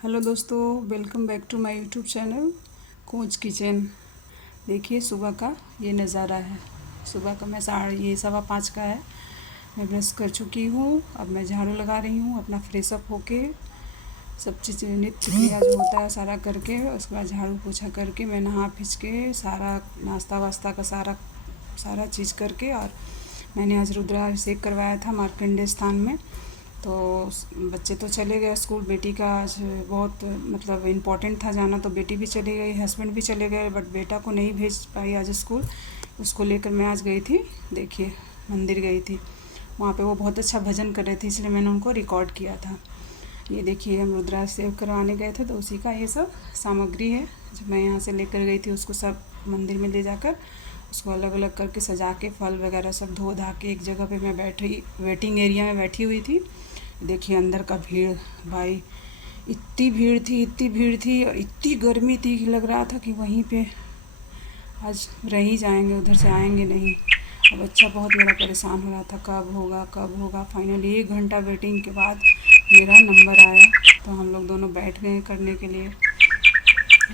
Hello दोस्तों, welcome back to my YouTube channel Coach Kitchen. देखिए सुबह का ये नज़ारा है। सुबह का मैं 5:15 का है। मैं ब्रश कर चुकी हूँ। अब मैं झाड़ू लगा रही हूँ अपना फ्रेश अप होके। सब चीज़ नित्य क्रिया जो होता है सारा करके, उसके बाद झाड़ू पोछा करके मैं नहा फिस के सारा नाश्ता वास्ता का सारा चीज़ करके, और मैंने आज रुद्राभिषेक करवाया था मार्कंडेय स्थान में। तो बच्चे तो चले गए स्कूल। बेटी का आज बहुत मतलब इम्पोर्टेंट था जाना, तो बेटी भी चली गई, हस्बैंड भी चले गए, बट बेटा को नहीं भेज पाई आज स्कूल। उसको लेकर मैं आज गई थी। देखिए मंदिर गई थी, वहाँ पे वो बहुत अच्छा भजन कर रहे थे, इसलिए मैंने उनको रिकॉर्ड किया था। ये देखिए हम रुद्राभिषेक करवाने गए थे, तो उसी का ये सब सामग्री है जो मैं यहाँ से लेकर गई थी। उसको सब मंदिर में ले जाकर उसको अलग अलग करके सजा के, फल वगैरह सब धो धा के एक जगह पे मैं बैठी, वेटिंग एरिया में बैठी हुई थी। देखिए अंदर का भीड़, भाई इतनी भीड़ थी और इतनी गर्मी थी कि लग रहा था कि वहीं पे आज रह ही जाएंगे, उधर से आएंगे नहीं। अब बच्चा बहुत मेरा परेशान हो रहा था, कब होगा। फाइनली 1 घंटा वेटिंग के बाद मेरा नंबर आया, तो हम लोग दोनों बैठ गए करने के लिए।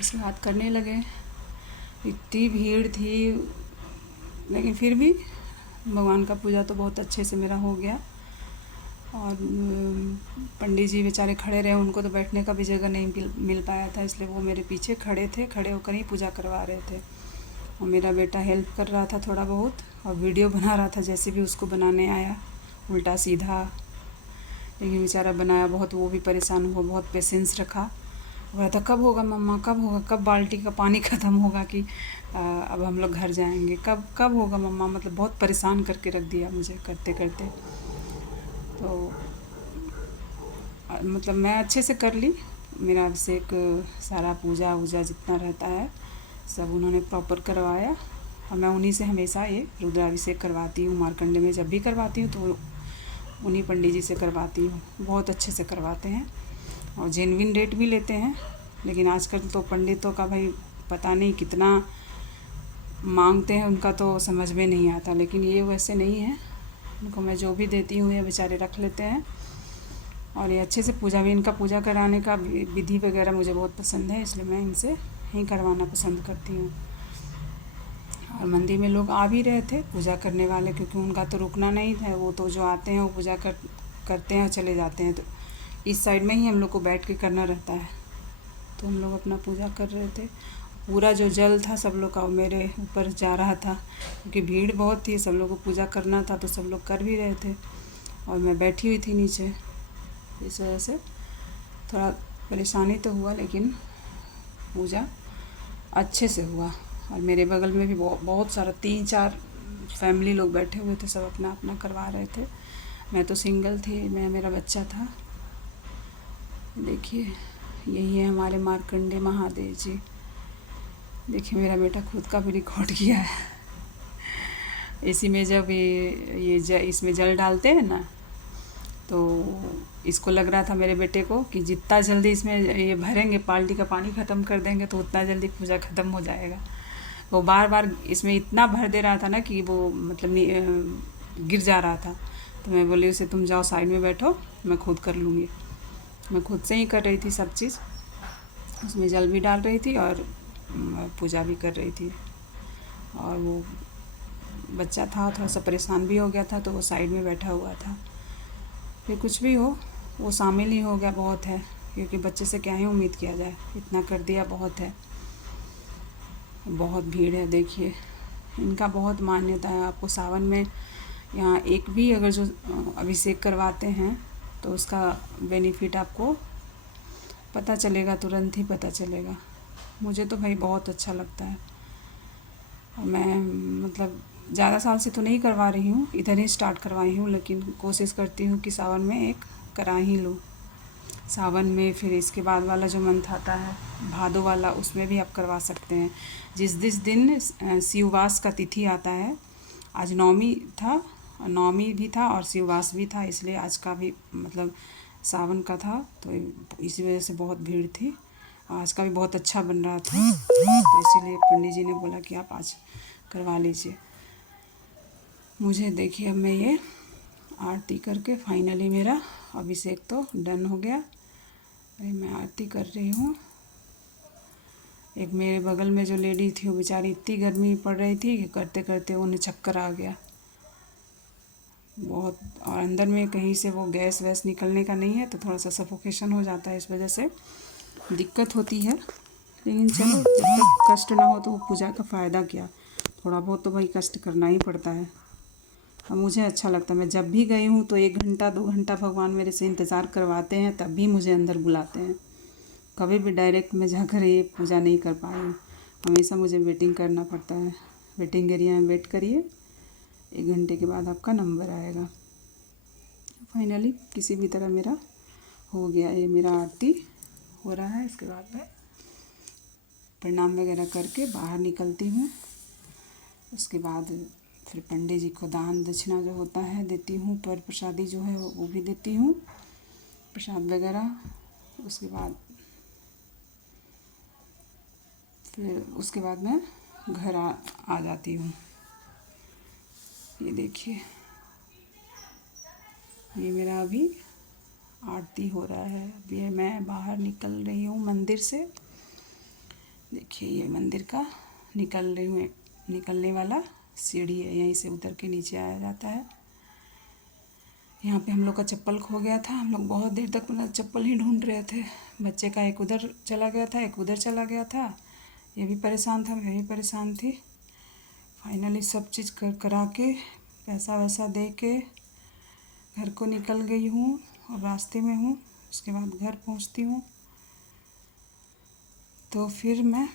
उसके बाद करने लगे। इतनी भीड़ थी, लेकिन फिर भी भगवान का पूजा तो बहुत अच्छे से मेरा हो गया। और पंडित जी बेचारे खड़े रहे, उनको तो बैठने का भी जगह नहीं मिल पाया था, इसलिए वो मेरे पीछे खड़े थे, खड़े होकर ही पूजा करवा रहे थे। और मेरा बेटा हेल्प कर रहा था थोड़ा बहुत, और वीडियो बना रहा था जैसे भी उसको बनाने आया, उल्टा सीधा। लेकिन बेचारा बनाया बहुत, वो भी परेशान हुआ, बहुत पेशेंस रखा। बोला था कब होगा मम्मा, कब होगा, कब बाल्टी का पानी ख़त्म होगा कि अब हम लोग घर जाएंगे, कब कब होगा मम्मा। मतलब बहुत परेशान करके रख दिया मुझे करते करते। तो मतलब मैं अच्छे से कर ली। मेरा अभिषेक, सारा पूजा वूजा जितना रहता है सब उन्होंने प्रॉपर करवाया, और मैं उन्हीं से हमेशा ये रुद्राभिषेक करवाती हूँ। मार्कंडे में जब भी करवाती हूँ तो उन्हीं पंडित जी से करवाती हूँ। बहुत अच्छे से करवाते हैं और जेन्युइन रेट भी लेते हैं। लेकिन आजकल तो पंडितों का भाई पता नहीं कितना मांगते हैं, उनका तो समझ में नहीं आता। लेकिन ये वैसे नहीं है, उनको मैं जो भी देती हूँ ये बेचारे रख लेते हैं। और ये अच्छे से पूजा भी, इनका पूजा कराने का विधि वगैरह मुझे बहुत पसंद है, इसलिए मैं इनसे ही करवाना पसंद करती हूँ। और मंदिर में लोग आ भी रहे थे पूजा करने वाले, क्योंकि उनका तो रुकना नहीं था। वो तो जो आते हैं वो पूजा करते हैं और चले जाते हैं। तो इस साइड में ही हम लोग को बैठ के करना रहता है। तो हम लोग अपना पूजा कर रहे थे। पूरा जो जल था सब लोग का वो मेरे ऊपर जा रहा था, क्योंकि भीड़ बहुत थी, सब लोग को पूजा करना था, तो सब लोग कर भी रहे थे और मैं बैठी हुई थी नीचे। इस वजह से थोड़ा परेशानी तो हुआ, लेकिन पूजा अच्छे से हुआ। और मेरे बगल में भी बहुत सारा 3-4 फैमिली लोग बैठे हुए थे, सब अपना अपना करवा रहे थे। मैं तो सिंगल थी, मैं, मेरा बच्चा था। देखिए यही है हमारे मार्कंडे महादेव जी। देखिए मेरा बेटा खुद का भी रिकॉर्ड किया है। इसी में जब इसमें जल डालते हैं ना, तो इसको लग रहा था मेरे बेटे को कि जितना जल्दी इसमें ये भरेंगे, बाल्टी का पानी ख़त्म कर देंगे, तो उतना जल्दी पूजा ख़त्म हो जाएगा। वो बार बार इसमें इतना भर दे रहा था ना कि वो मतलब गिर जा रहा था। तो मैं बोली उसे तुम जाओ साइड में बैठो, मैं खुद कर लूँगी। मैं खुद से ही कर रही थी सब चीज़, उसमें जल भी डाल रही थी और पूजा भी कर रही थी। और वो बच्चा था थोड़ा सा परेशान भी हो गया था, तो वो साइड में बैठा हुआ था। फिर कुछ भी हो, वो शामिल ही हो गया, बहुत है। क्योंकि बच्चे से क्या ही उम्मीद किया जाए, इतना कर दिया बहुत है। बहुत भीड़ है। देखिए इनका बहुत मान्यता है। आपको सावन में यहाँ एक भी अगर जो अभिषेक करवाते हैं तो उसका बेनिफिट आपको पता चलेगा, तुरंत ही पता चलेगा। मुझे तो भाई बहुत अच्छा लगता है। और मैं मतलब ज़्यादा साल से तो नहीं करवा रही हूँ, इधर ही स्टार्ट करवाई हूँ, लेकिन कोशिश करती हूँ कि सावन में एक करा ही लूँ। सावन में फिर इसके बाद वाला जो मंथ आता है भादो वाला, उसमें भी आप करवा सकते हैं। जिस दिन शिववास का तिथि आता है, आज नवमी था, नवमी भी था और शिववास भी था, इसलिए आज का भी मतलब सावन का था। तो इसी वजह से बहुत भीड़ थी। आज का भी बहुत अच्छा बन रहा था, तो इसीलिए पंडित जी ने बोला कि आप आज करवा लीजिए। मुझे देखिए अब मैं ये आरती करके फाइनली मेरा अभिषेक तो डन हो गया। अरे मैं आरती कर रही हूँ। एक मेरे बगल में जो लेडी थी वो बेचारी इतनी गर्मी पड़ रही थी कि करते करते उन्हें चक्कर आ गया बहुत, और अंदर में कहीं से वो गैस वैस निकलने का नहीं है तो थोड़ा सा सफोकेशन हो जाता है, इस वजह से दिक्कत होती है। लेकिन चलो, जब तक कष्ट ना हो तो वो पूजा का फ़ायदा क्या, थोड़ा बहुत तो भाई कष्ट करना ही पड़ता है। अब मुझे अच्छा लगता है, मैं जब भी गई हूँ तो 1 घंटा 2 घंटा भगवान मेरे से इंतज़ार करवाते हैं, तब भी मुझे अंदर बुलाते हैं। कभी भी डायरेक्ट मैं जाकर ये पूजा नहीं कर पाई हूँ, हमेशा मुझे वेटिंग करना पड़ता है। वेटिंग एरिया में वेट करिए, 1 घंटे के बाद आपका नंबर आएगा। फाइनली किसी भी तरह मेरा हो गया, ये मेरा आरती हो रहा है। इसके बाद मैं प्रणाम वगैरह करके बाहर निकलती हूँ। उसके बाद फिर पंडित जी को दान दक्षिणा जो होता है देती हूँ, पर प्रसादी जो है वो भी देती हूँ, प्रसाद वगैरह। उसके बाद मैं घर आ जाती हूँ। ये देखिए, ये मेरा अभी आरती हो रहा है। अभी मैं बाहर निकल रही हूँ मंदिर से। देखिए, ये मंदिर का निकलने वाला सीढ़ी है, यहीं से उतर के नीचे आया जाता है। यहाँ पे हम लोग का चप्पल खो गया था, हम लोग बहुत देर तक मतलब चप्पल ही ढूंढ रहे थे। बच्चे का एक उधर चला गया था, एक उधर चला गया था, ये भी परेशान था, मैं भी परेशान थी। फाइनली सब चीज़ करा के पैसा वैसा दे के घर को निकल गई हूँ और रास्ते में हूँ। उसके बाद घर पहुँचती हूँ तो फिर मैं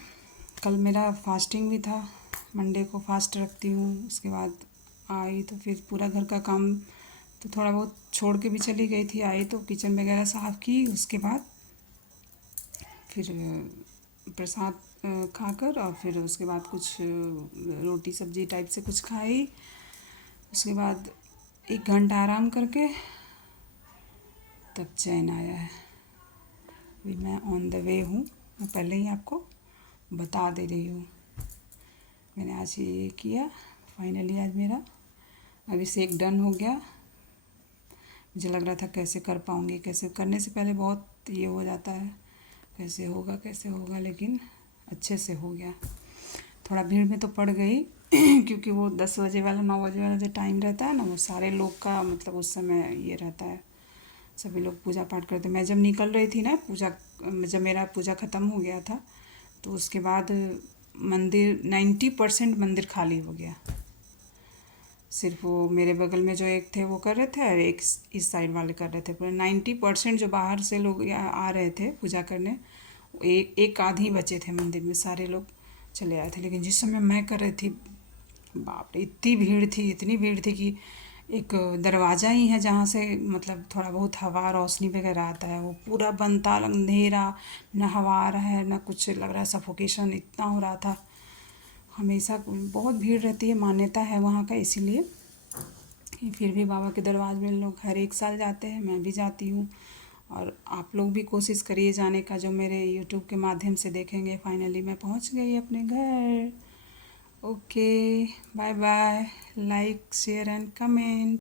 कल मेरा फास्टिंग भी था, मंडे को फास्ट रखती हूँ। उसके बाद आई तो फिर पूरा घर का काम तो थोड़ा बहुत छोड़ के भी चली गई थी। आई तो किचन वगैरह साफ़ की, उसके बाद फिर प्रसाद खाकर और फिर उसके बाद कुछ रोटी सब्जी टाइप से कुछ खाई। उसके बाद 1 घंटा आराम करके तब चैन आया है। अभी मैं ऑन द वे हूँ, मैं पहले ही आपको बता दे रही हूँ। मैंने आज ये किया, फाइनली आज मेरा अभिषेक डन हो गया। मुझे लग रहा था कैसे कर पाऊँगी, कैसे करने से पहले बहुत ये हो जाता है कैसे होगा, लेकिन अच्छे से हो गया। थोड़ा भीड़ में तो पड़ गई क्योंकि वो 10 बजे वाला 9 बजे वाला जो टाइम रहता है ना, वो सारे लोग का मतलब उस समय ये रहता है, सभी लोग पूजा पाठ करते। मैं जब निकल रही थी ना जब मेरा पूजा ख़त्म हो गया था तो उसके बाद मंदिर 90% मंदिर खाली हो गया। सिर्फ वो मेरे बगल में जो एक थे वो कर रहे थे और एक इस साइड वाले कर रहे थे। पूरे 90% जो बाहर से लोग आ रहे थे पूजा करने, एक आध ही बचे थे मंदिर में, सारे लोग चले आए थे। लेकिन जिस समय मैं कर रही थी, बाप रे, इतनी भीड़ थी कि एक दरवाज़ा ही है जहाँ से मतलब थोड़ा बहुत हवा रोशनी वगैरह आता है, वो पूरा बंद था, अंधेरा, न हवा आ रहा है न कुछ लग रहा है, सफोकेशन इतना हो रहा था। हमेशा बहुत भीड़ रहती है, मान्यता है वहाँ का, इसीलिए फिर भी बाबा के दरबार में लोग हर एक साल जाते हैं, मैं भी जाती हूँ। और आप लोग भी कोशिश करिए जाने का, जो मेरे यूट्यूब के माध्यम से देखेंगे। फाइनली मैं पहुँच गई अपने घर। Okay, bye bye, like share and comment.